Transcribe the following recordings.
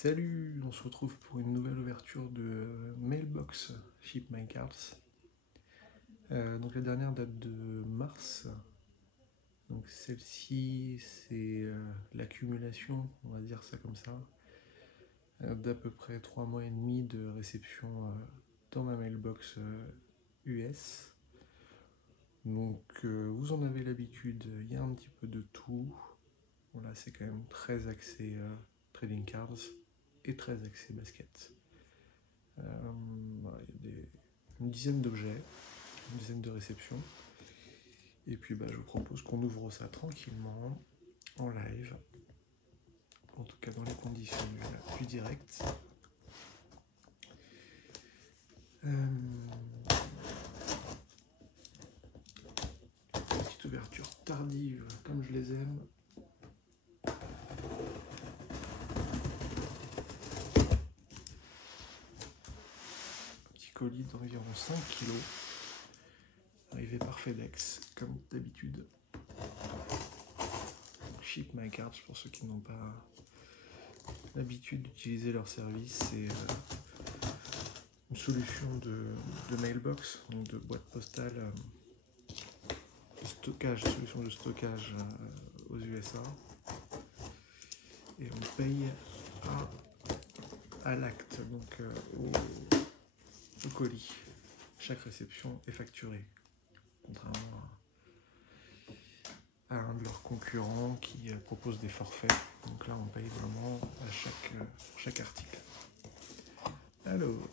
Salut, on se retrouve pour une nouvelle ouverture de Mailbox Ship My Cards. Donc la dernière date de mars. Donc celle-ci, c'est l'accumulation, on va dire ça comme ça, d'à peu près 3 mois et demi de réception dans ma mailbox US. Donc vous en avez l'habitude, il y a un petit peu de tout. Bon, là c'est quand même très axé trading cards et très axé basket. Voilà, il y a une dizaine d'objets, une dizaine de réceptions. Et puis je vous propose qu'on ouvre ça tranquillement, en live, en tout cas dans les conditions du direct. Petite ouverture tardive, comme je les aime. Petit colis d'environ 5 kg, arrivé par FedEx, comme d'habitude. Ship My Cards, pour ceux qui n'ont pas l'habitude d'utiliser leur service, c'est une solution de mailbox, donc de boîte postale, de stockage, solution de stockage aux USA. Et on paye à l'acte, donc au colis. Chaque réception est facturée, contrairement à un de leurs concurrents qui propose des forfaits. Donc là, on paye vraiment à chaque article. Alors,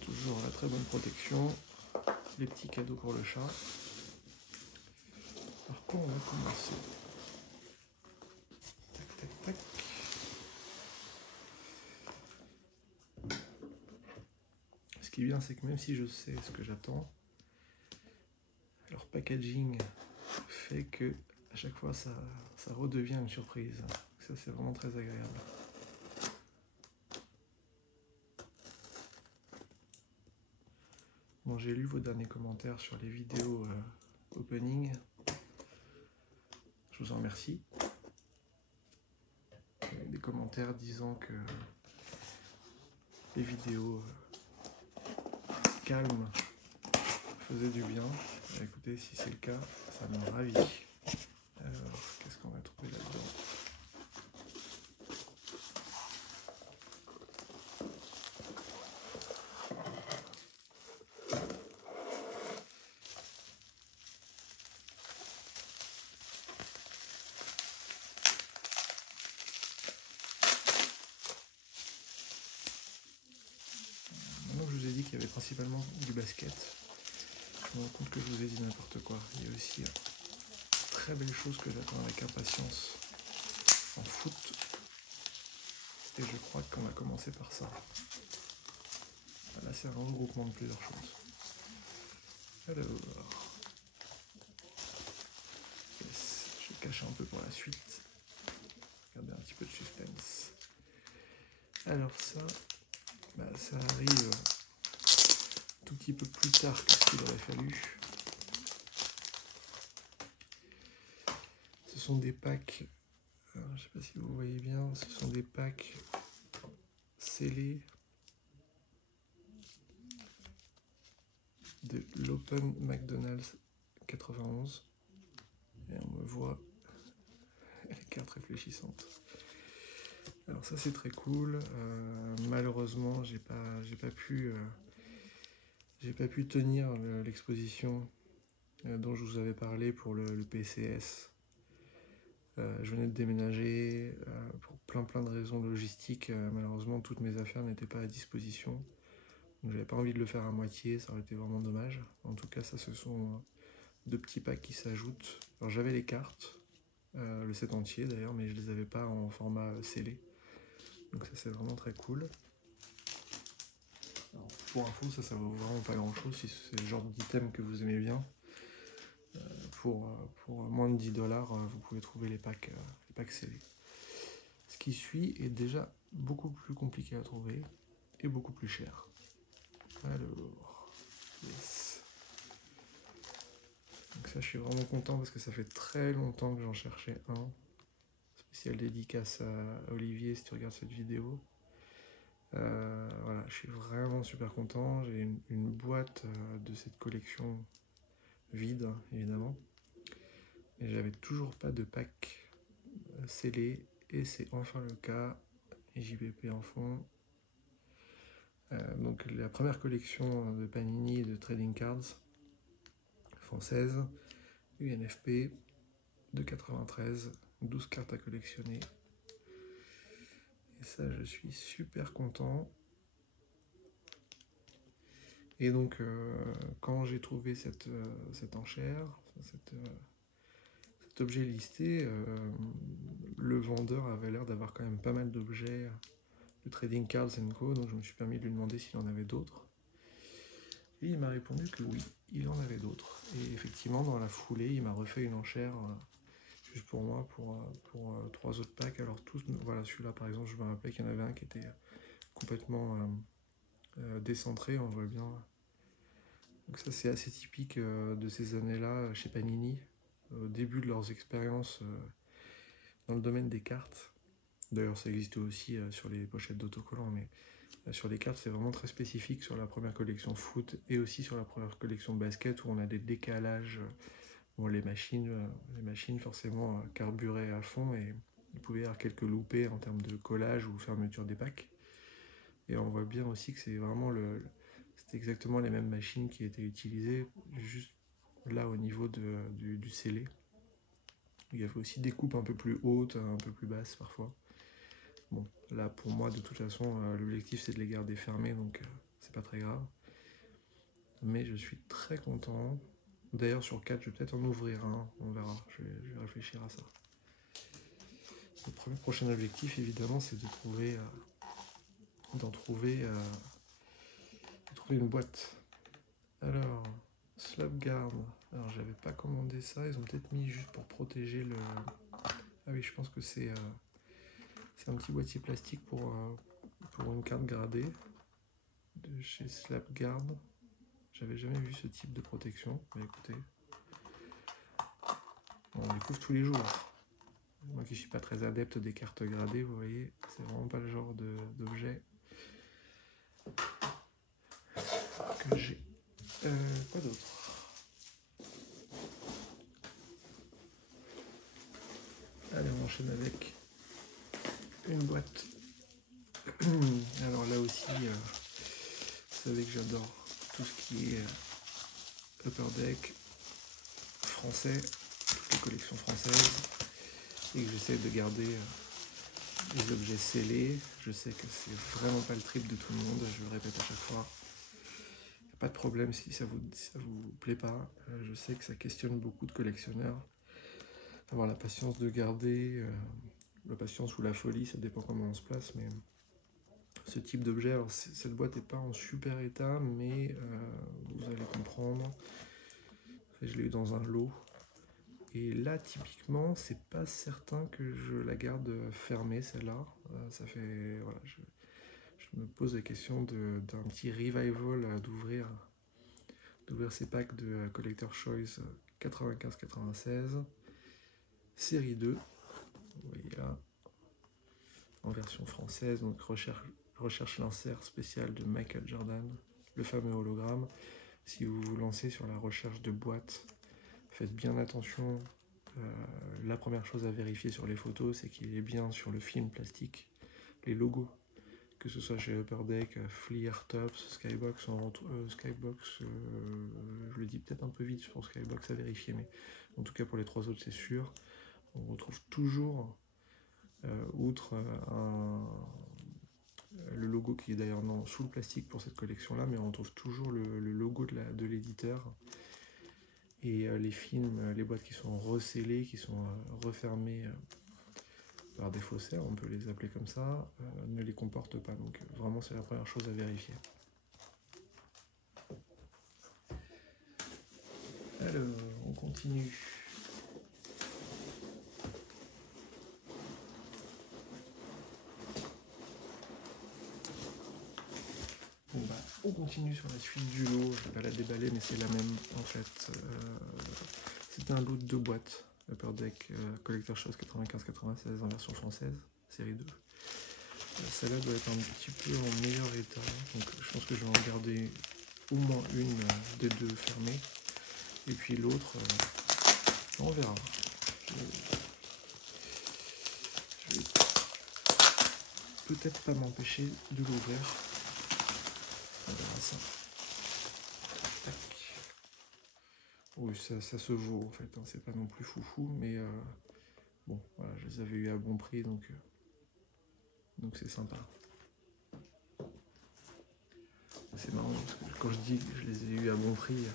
toujours la très bonne protection, les petits cadeaux pour le chat. Par quoi on va commencer? Tac, tac, tac. Ce qui est bien, c'est que même si je sais ce que j'attends, leur packaging fait que à chaque fois ça redevient une surprise. Ça, c'est vraiment très agréable. Bon, j'ai lu vos derniers commentaires sur les vidéos opening. Je vous en remercie. Il y a des commentaires disant que les vidéos calmes faisaient du bien. Écoutez, si c'est le cas, ça me ravit. Alors, qu'est-ce qu'on va trouver là-dedans? Maintenant que je vous ai dit qu'il y avait principalement du basket, je me rends compte que je vous ai dit n'importe quoi. Il y a aussi très belle chose que j'attends avec impatience en foot. Et je crois qu'on va commencer par ça. Là, c'est un regroupement de plusieurs choses. Alors, yes, je cache un peu pour la suite. Regardez un petit peu de suspense. Alors ça arrive tout petit peu plus tard que ce qu'il aurait fallu. Ce sont des packs, je ne sais pas si vous voyez bien, ce sont des packs scellés de l'Open McDonald's 91. Et on me voit les cartes réfléchissantes. Alors ça c'est très cool. Malheureusement j'ai pas pu tenir l'exposition dont je vous avais parlé pour le PCS. Je venais de déménager pour plein de raisons logistiques. Malheureusement toutes mes affaires n'étaient pas à disposition. Donc j'avais pas envie de le faire à moitié, ça aurait été vraiment dommage. En tout cas ça, ce sont deux petits packs qui s'ajoutent. Alors j'avais les cartes, le set entier d'ailleurs, mais je les avais pas en format scellé. Donc ça c'est vraiment très cool. Alors, pour info, ça vaut vraiment pas grand chose si c'est le genre d'item que vous aimez bien. Pour moins de 10 $, vous pouvez trouver les packs scellés. Ce qui suit est déjà beaucoup plus compliqué à trouver et beaucoup plus cher. Alors, yes. Donc ça, je suis vraiment content parce que ça fait très longtemps que j'en cherchais un. spéciale dédicace à Olivier si tu regardes cette vidéo. Voilà, je suis vraiment super content. J'ai une boîte de cette collection vide, évidemment. Et j'avais toujours pas de pack scellé. Et c'est enfin le cas. JBP en fond. Donc la première collection de Panini et de Trading Cards française, UNFP de 93, 12 cartes à collectionner. Et ça, je suis super content. Et donc, quand j'ai trouvé cette enchère, cet objet listé, le vendeur avait l'air d'avoir quand même pas mal d'objets de Trading Cards Co. Donc je me suis permis de lui demander s'il en avait d'autres. Et il m'a répondu que oui, il en avait d'autres. Et effectivement, dans la foulée, il m'a refait une enchère juste pour moi, pour 3 autres packs. Alors tous, voilà, celui-là par exemple, je me rappelais qu'il y en avait un qui était complètement décentré, on voit bien. Donc ça c'est assez typique de ces années-là chez Panini, au début de leurs expériences dans le domaine des cartes. D'ailleurs ça existait aussi sur les pochettes d'autocollants, mais sur les cartes c'est vraiment très spécifique sur la première collection foot et aussi sur la première collection basket où on a des décalages. Bon, les machines forcément carburaient à fond et il pouvait y avoir quelques loupés en termes de collage ou fermeture des packs. Et on voit bien aussi que c'est vraiment c'était exactement les mêmes machines qui étaient utilisées, juste là au niveau du scellé. Il y avait aussi des coupes un peu plus hautes, un peu plus basses parfois. Bon, là pour moi de toute façon, l'objectif c'est de les garder fermés, donc c'est pas très grave. Mais je suis très content. D'ailleurs sur 4 je vais peut-être en ouvrir un, on verra, je vais réfléchir à ça. Le prochain objectif évidemment c'est de trouver une boîte. Alors, Slapguard. Alors, j'avais pas commandé ça. Ils ont peut-être mis juste pour protéger le. Ah oui, je pense que c'est un petit boîtier plastique pour une carte gradée de chez Slapguard. J'avais jamais vu ce type de protection. Bah écoutez, on découvre tous les jours. Moi qui suis pas très adepte des cartes gradées, vous voyez, c'est vraiment pas le genre d'objet que j'ai. Quoi d'autre? Allez, on enchaîne avec une boîte. Alors là aussi, vous savez que j'adore tout ce qui est Upper Deck français, toutes les collections françaises, et que j'essaie de garder les objets scellés. Je sais que c'est vraiment pas le trip de tout le monde, je le répète à chaque fois. Pas de problème si ça vous plaît pas. Je sais que ça questionne beaucoup de collectionneurs. Avoir la patience de garder, la patience ou la folie, ça dépend comment on se place, mais ce type d'objet, alors cette boîte n'est pas en super état, mais vous allez comprendre. Je l'ai eu dans un lot. Et là, typiquement, c'est pas certain que je la garde fermée, celle-là. Ça fait, voilà, je me pose la question d'un petit revival d'ouvrir ces packs de Collector Choice 95-96, série 2, vous voyez là, en version française, donc recherche l'insert spécial de Michael Jordan, le fameux hologramme. Si vous vous lancez sur la recherche de boîtes, faites bien attention. La première chose à vérifier sur les photos, c'est qu'il est bien sur le film plastique. Les logos, que ce soit chez Upper Deck, Fleer, Tops, Skybox, Skybox, je le dis peut-être un peu vite pour Skybox à vérifier, mais en tout cas pour les 3 autres c'est sûr. On retrouve toujours, outre le logo qui est d'ailleurs sous le plastique pour cette collection-là, mais on retrouve toujours le logo de l'éditeur. Et les films, les boîtes qui sont recellées, qui sont refermées par des faussaires, on peut les appeler comme ça, ne les comportent pas. Donc vraiment c'est la première chose à vérifier. Alors, on continue. Bon bah, on continue sur la suite du lot. Je vais pas la déballer, mais c'est la même en fait. C'est un lot de 2 boîtes. Upper Deck Collector Shows 95-96 en version française, série 2. Celle-là doit être un petit peu en meilleur état, donc je pense que je vais en garder au moins une des deux fermées, et puis l'autre, on verra. Je vais peut-être pas m'empêcher de l'ouvrir. On verra ça. Tac. Oui, ça se vaut en fait, hein. C'est pas non plus foufou, mais bon, voilà, je les avais eu à bon prix, donc c'est sympa. C'est marrant, parce que quand je dis que je les ai eu à bon prix,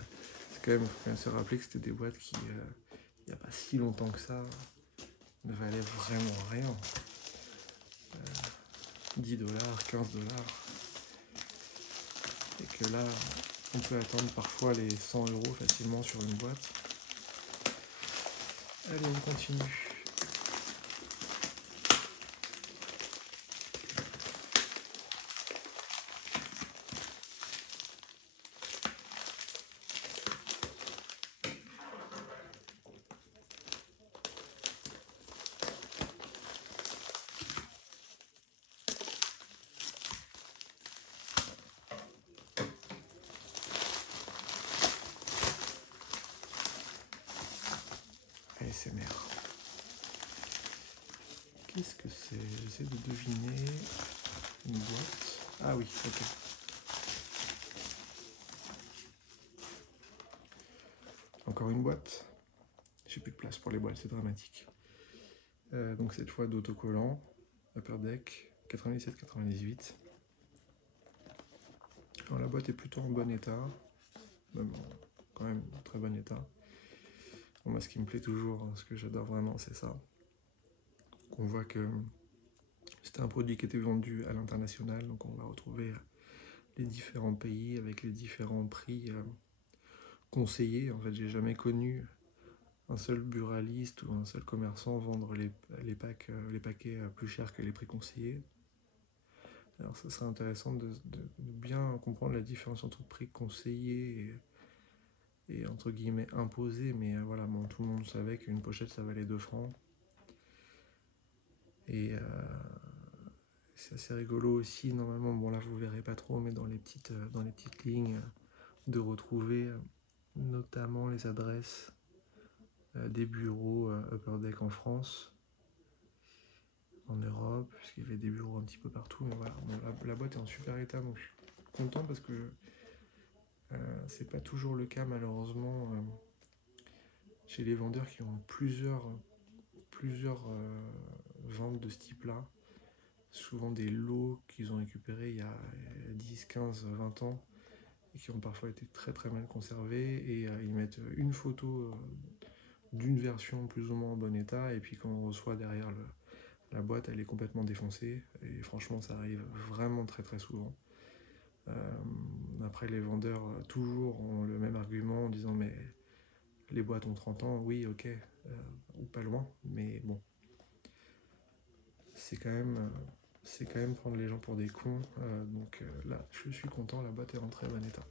c'est quand même, faut se rappeler que c'était des boîtes qui, il n'y a pas si longtemps que ça, ne valaient vraiment rien. 10 $, 15 $. Et que là, on peut atteindre parfois les 100 € facilement sur une boîte. Allez, on continue. ASMR. Qu'est-ce que c'est? J'essaie de deviner une boîte. Ah oui, ok. Encore une boîte. J'ai plus de place pour les boîtes, c'est dramatique. Donc cette fois d'autocollant, Upper Deck 97-98. Alors la boîte est plutôt en bon état, même quand même en très bon état. Bon, moi, ce qui me plaît toujours, ce que j'adore vraiment, c'est ça. On voit que c'était un produit qui était vendu à l'international, donc on va retrouver les différents pays avec les différents prix conseillés. En fait, j'ai jamais connu un seul buraliste ou un seul commerçant vendre les paquets plus chers que les prix conseillés. Alors ça serait intéressant de bien comprendre la différence entre prix conseillé et entre guillemets imposé, mais voilà, bon, tout le monde savait qu'une pochette ça valait 2 francs. Et c'est assez rigolo aussi, normalement, bon là vous verrez pas trop, mais dans les petites lignes, de retrouver notamment les adresses des bureaux Upper Deck en France, en Europe, puisqu'il y avait des bureaux un petit peu partout, mais voilà, bon, la boîte est en super état, donc je suis content parce que c'est pas toujours le cas malheureusement chez les vendeurs qui ont plusieurs ventes de ce type-là, souvent des lots qu'ils ont récupérés il y a 10, 15, 20 ans et qui ont parfois été très très mal conservés, et ils mettent une photo d'une version plus ou moins en bon état, et puis quand on reçoit derrière la boîte, elle est complètement défoncée, et franchement ça arrive vraiment très très souvent. Après, les vendeurs toujours ont le même argument en disant mais les boîtes ont 30 ans, oui ok, ou pas loin, mais bon, c'est quand même prendre les gens pour des cons, donc là je suis content, la boîte est en très bon état.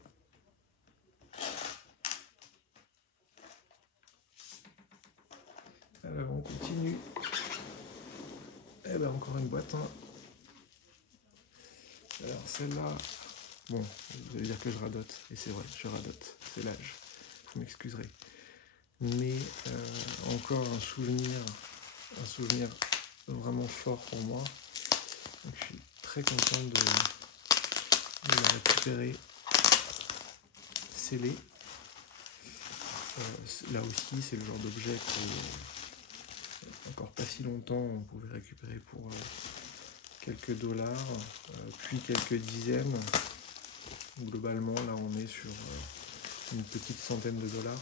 Alors on continue. Et ben encore une boîte, hein. Alors celle-là, bon, vous allez dire que je radote, et c'est vrai, je radote, c'est l'âge, vous m'excuserez. Mais encore un souvenir vraiment fort pour moi. Donc je suis très content de la récupérer scellée. Là aussi, c'est le genre d'objet que encore pas si longtemps on pouvait récupérer pour quelques dollars, puis quelques dizaines. Globalement, là on est sur une petite centaine de dollars.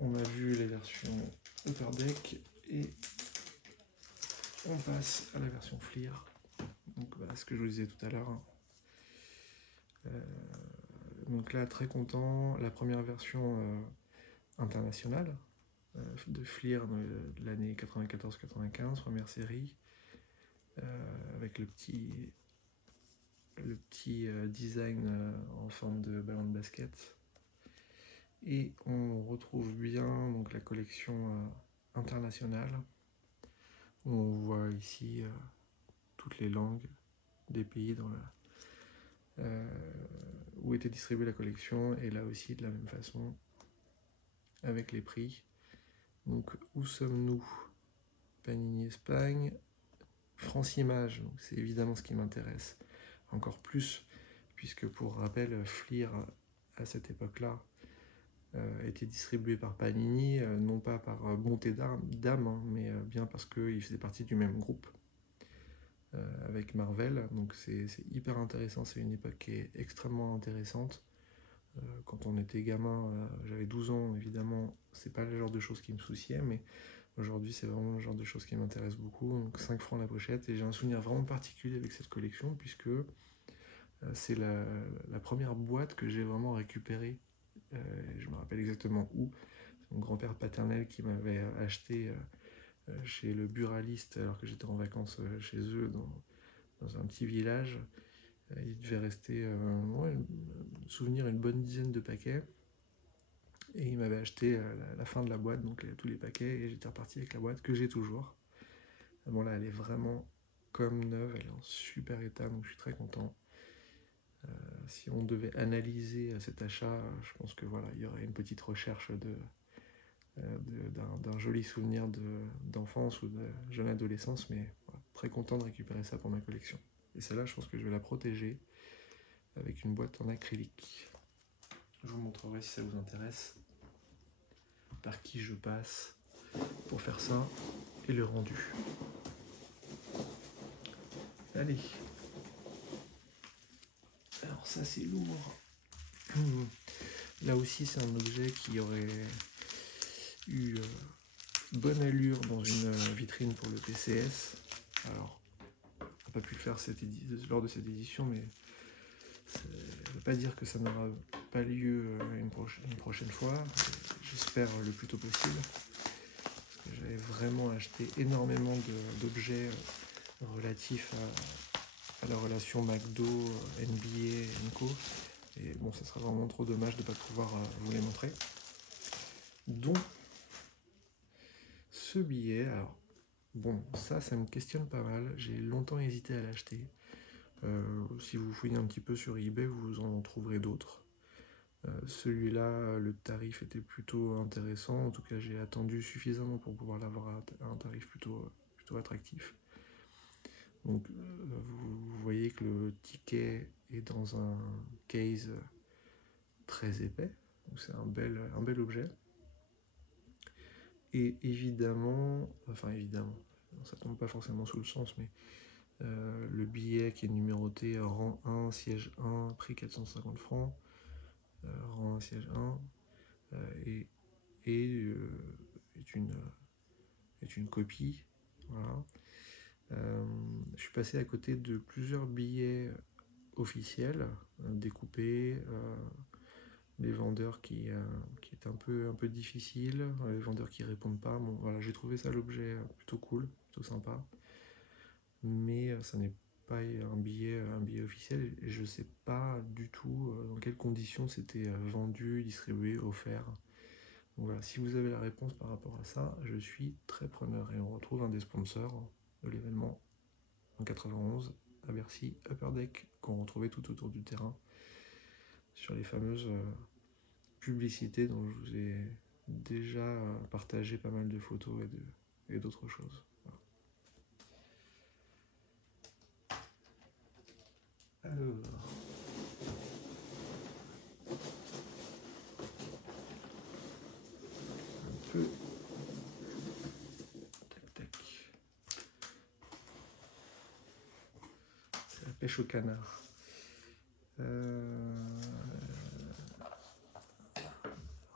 On a vu les versions Upper Deck et on passe à la version FLIR. Donc voilà ce que je vous disais tout à l'heure. Donc là, très content. La première version internationale de FLIR de l'année 94-95, première série, avec le petit design en forme de ballon de basket. Et on retrouve bien donc, la collection internationale. On voit ici toutes les langues des pays où était distribuée la collection, et là aussi de la même façon avec les prix. Donc où sommes-nous? Panini Espagne, France Images, c'est évidemment ce qui m'intéresse encore plus, puisque pour rappel, Fleer à cette époque-là était distribué par Panini, non pas par bonté d'âme, hein, mais bien parce qu'il faisait partie du même groupe avec Marvel. Donc c'est hyper intéressant, c'est une époque qui est extrêmement intéressante. Quand on était gamin, j'avais 12 ans, évidemment, c'est pas le genre de choses qui me souciaient, mais aujourd'hui c'est vraiment le genre de choses qui m'intéressent beaucoup. Donc 5 francs la pochette, et j'ai un souvenir vraiment particulier avec cette collection, puisque c'est la première boîte que j'ai vraiment récupérée. Je me rappelle exactement où. C'est mon grand-père paternel qui m'avait acheté chez le buraliste alors que j'étais en vacances chez eux dans un petit village. Il devait rester, souvenir, une bonne dizaine de paquets. Et il m'avait acheté la fin de la boîte, donc tous les paquets, et j'étais reparti avec la boîte que j'ai toujours. Bon là, elle est vraiment comme neuve, elle est en super état, donc je suis très content. Si on devait analyser cet achat, je pense que voilà, il y aurait une petite recherche d'un joli souvenir d'enfance ou de jeune adolescence, mais voilà, très content de récupérer ça pour ma collection. Et celle-là, je pense que je vais la protéger avec une boîte en acrylique. Je vous montrerai si ça vous intéresse par qui je passe pour faire ça et le rendu. Allez. Alors ça c'est lourd. Là aussi c'est un objet qui aurait eu bonne allure dans une vitrine pour le TCS. Alors on n'a pas pu le faire lors de cette édition, mais ça ne veut pas dire que ça n'aura pas lieu une prochaine fois. J'espère le plus tôt possible. J'avais vraiment acheté énormément d'objets relatifs à la relation McDo, NBA, Co. Et bon, ça serait vraiment trop dommage de ne pas pouvoir vous les montrer. Donc, ce billet, alors, bon, ça me questionne pas mal. J'ai longtemps hésité à l'acheter. Si vous fouillez un petit peu sur eBay, vous en trouverez d'autres. Celui-là, le tarif était plutôt intéressant. En tout cas, j'ai attendu suffisamment pour pouvoir l'avoir à un tarif plutôt attractif. Donc, vous voyez que le ticket est dans un case très épais. C'est un bel objet. Et évidemment, ça tombe pas forcément sous le sens, mais le billet qui est numéroté rang 1, siège 1, prix 450 francs, rang 1, siège 1, est une copie. Voilà. Je suis passé à côté de plusieurs billets officiels, découpés, des vendeurs qui est un peu difficile, les vendeurs qui répondent pas. Bon, voilà, j'ai trouvé ça l'objet plutôt cool, plutôt sympa, mais ça n'est pas un billet officiel, et je sais pas du tout dans quelles conditions c'était vendu, distribué, offert. Donc voilà, si vous avez la réponse par rapport à ça, je suis très preneur. Et on retrouve un des sponsors de l'événement en 91 à Bercy, Upper Deck, qu'on retrouvait tout autour du terrain sur les fameuses publicités dont je vous ai déjà partagé pas mal de photos et d'autres choses. Voilà. Alors, un peu tac. C'est la pêche au canard.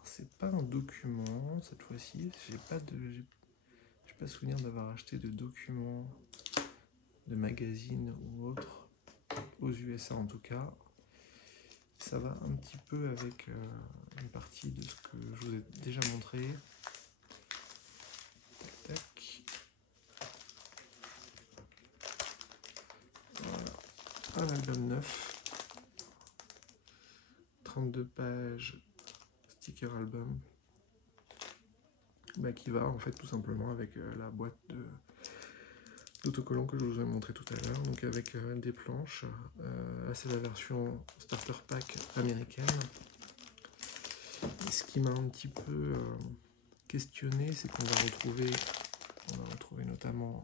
C'est pas un document cette fois-ci. J'ai pas souvenir d'avoir acheté de documents de magazines ou autres aux USA en tout cas. Ça va un petit peu avec une partie de ce que je vous ai déjà montré. Tac, tac. Voilà. Un album neuf. 32 pages sticker album qui va en fait tout simplement avec la boîte d'autocollants que je vous ai montré tout à l'heure, donc avec des planches. Là c'est la version starter pack américaine. Et ce qui m'a un petit peu questionné, c'est qu'on va retrouver notamment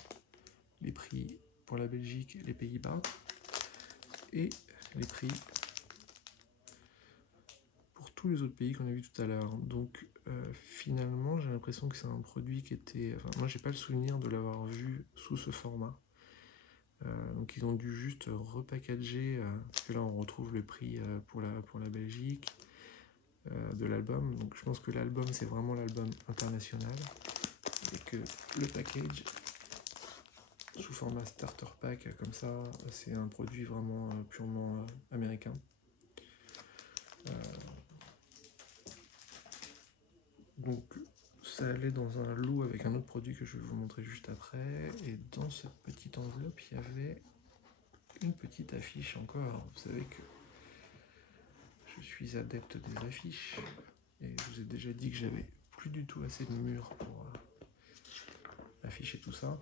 les prix pour la Belgique et les Pays-Bas et les prix pour tous les autres pays qu'on a vu tout à l'heure. Donc finalement j'ai l'impression que c'est un produit qui était... Enfin, moi j'ai pas le souvenir de l'avoir vu sous ce format. Donc ils ont dû juste repackager, parce que là on retrouve le prix pour la Belgique de l'album. Donc je pense que l'album c'est vraiment l'album international et que le package sous format starter pack comme ça, c'est un produit vraiment purement américain. Donc ça allait dans un lot avec un autre produit que je vais vous montrer juste après, et dans cette petite enveloppe il y avait une petite affiche encore. Vous savez que je suis adepte des affiches et je vous ai déjà dit que j'avais plus du tout assez de murs pour afficher tout ça,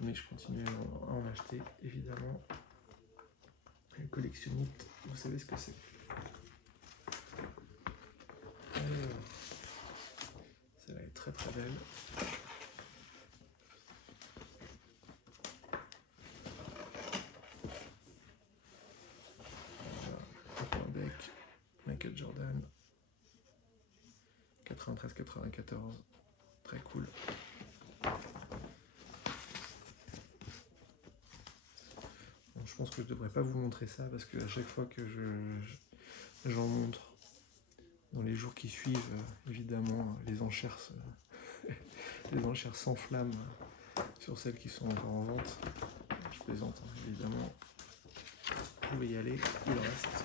mais je continue à en acheter évidemment. Les collectionnistes, vous savez ce que c'est. Celle-là est très très belle. Upper Deck, Michael Jordan, 93-94, très cool. Bon, je pense que je devrais pas vous montrer ça parce que à chaque fois que j'en montre dans les jours qui suivent, évidemment, les enchères s'enflamment sur celles qui sont encore en vente. Je plaisante, hein, évidemment. Vous pouvez y aller, il reste.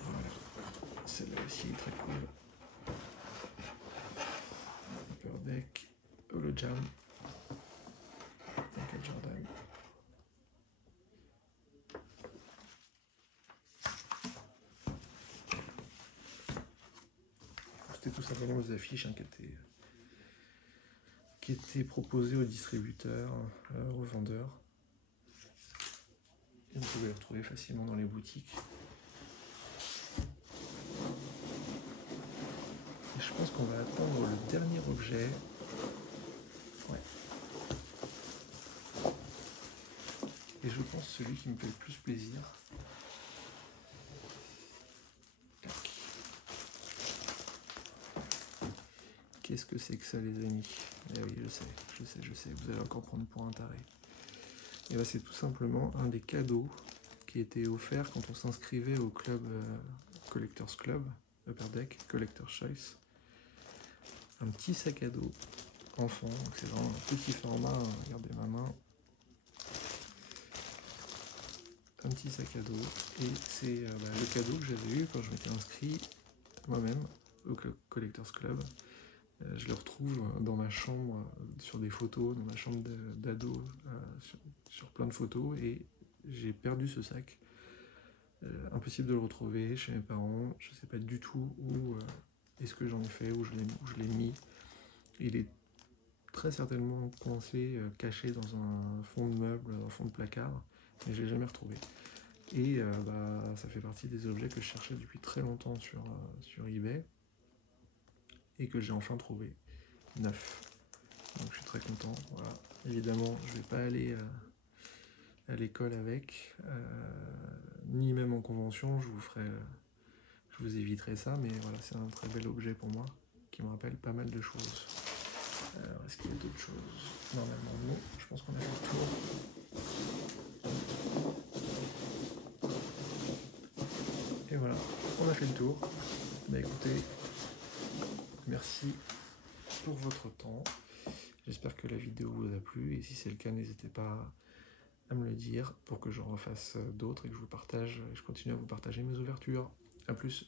Voilà, celle-là aussi est très cool. Upper Deck, Holojam, Michael Jordan. C'était tout simplement les affiches qui étaient proposées aux distributeurs, aux vendeurs. Et vous pouvez les retrouver facilement dans les boutiques. Et je pense qu'on va attendre le dernier objet. Ouais. Et je pense celui qui me fait le plus plaisir. Qu'est-ce que c'est que ça, les amis? Eh oui, je sais, vous allez encore prendre pour un taré. Et là, c'est tout simplement un des cadeaux qui était offert quand on s'inscrivait au club Collectors Club, Upper Deck, Collector's Choice. Un petit sac à dos enfant, donc c'est vraiment un petit format, hein, regardez ma main. Un petit sac à dos, et c'est le cadeau que j'avais eu quand je m'étais inscrit moi-même au Collectors Club. Je le retrouve dans ma chambre, sur des photos, dans ma chambre d'ado, sur plein de photos, et j'ai perdu ce sac. Impossible de le retrouver chez mes parents, je ne sais pas du tout où est-ce que j'en ai fait, où je l'ai mis. Il est très certainement coincé, caché dans un fond de meuble, un fond de placard, mais je ne l'ai jamais retrouvé. Et ça fait partie des objets que je cherchais depuis très longtemps sur eBay, et que j'ai enfin trouvé, neuf. Donc je suis très content. Voilà. Évidemment, je ne vais pas aller à l'école avec, ni même en convention, je vous éviterai ça, mais voilà, c'est un très bel objet pour moi, qui me rappelle pas mal de choses. Alors, est-ce qu'il y a d'autres choses? Normalement non, je pense qu'on a fait le tour. Et voilà, on a fait le tour. Bah écoutez, merci pour votre temps. J'espère que la vidéo vous a plu, et si c'est le cas, n'hésitez pas à me le dire pour que j'en refasse d'autres et que je continue à vous partager mes ouvertures. A plus.